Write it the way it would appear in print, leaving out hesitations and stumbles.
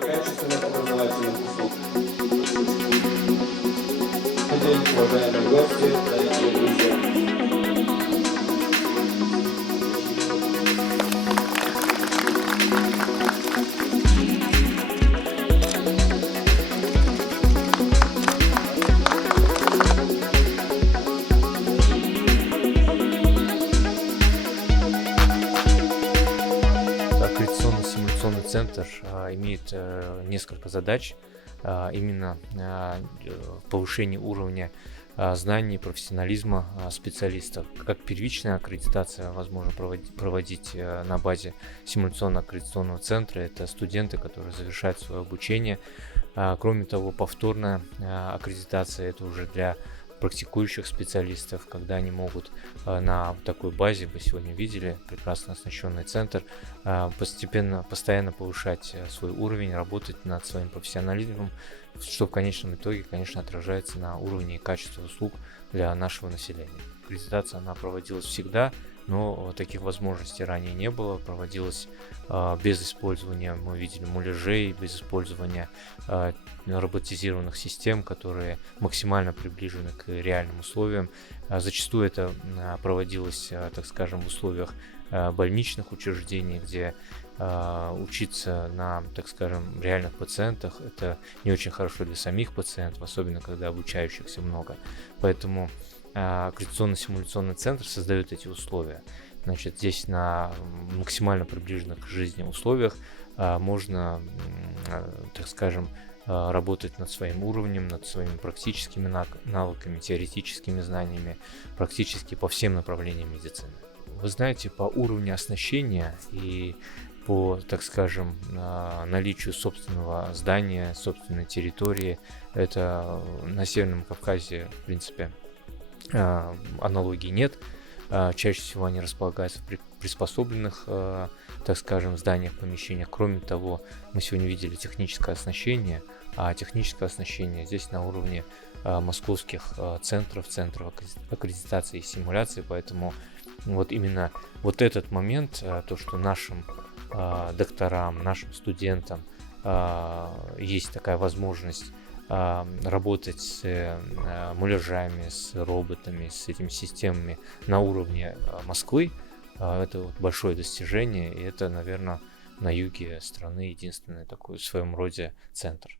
Качественных образовательных услуг. Добрый день, уважаемые гости, дорогие друзья. Аккредитационно-симуляционный центр имеет несколько задач, именно повышение уровня знаний, профессионализма специалистов. Как первичная аккредитация возможно проводить на базе симуляционно-аккредитационного центра. Это студенты, которые завершают свое обучение. Кроме того, повторная аккредитация — это уже для практикующих специалистов, когда они могут на такой базе, вы сегодня видели, прекрасно оснащенный центр, постоянно повышать свой уровень, работать над своим профессионализмом, что в конечном итоге, конечно, отражается на уровне и качестве услуг для нашего населения. Аккредитация, она проводилась всегда, но таких возможностей ранее не было. Проводилась без использования, мы видели, муляжей, без использования роботизированных систем, которые максимально приближены к реальным условиям. Зачастую это проводилось, так скажем, в условиях больничных учреждений, где учиться на, так скажем, реальных пациентах — это не очень хорошо для самих пациентов, особенно когда обучающихся много. Поэтому аккредитационно-симуляционный центр создает эти условия. Значит, здесь на максимально приближенных к жизни условиях можно, так скажем, работать над своим уровнем, над своими практическими навыками, теоретическими знаниями, практически по всем направлениям медицины. Вы знаете, по уровню оснащения и по, так скажем, наличию собственного здания, собственной территории, это на Северном Кавказе, в принципе, аналогий нет. Чаще всего они располагаются в приспособленных, так скажем, зданиях, помещениях. Кроме того, мы сегодня видели техническое оснащение, а техническое оснащение здесь на уровне московских центров аккредитации и симуляции. Поэтому вот именно вот этот момент, то, что нашим докторам, нашим студентам есть такая возможность работать с муляжами, с роботами, с этими системами на уровне Москвы. Это вот большое достижение, и это, наверное, на юге страны единственный такой в своем роде центр.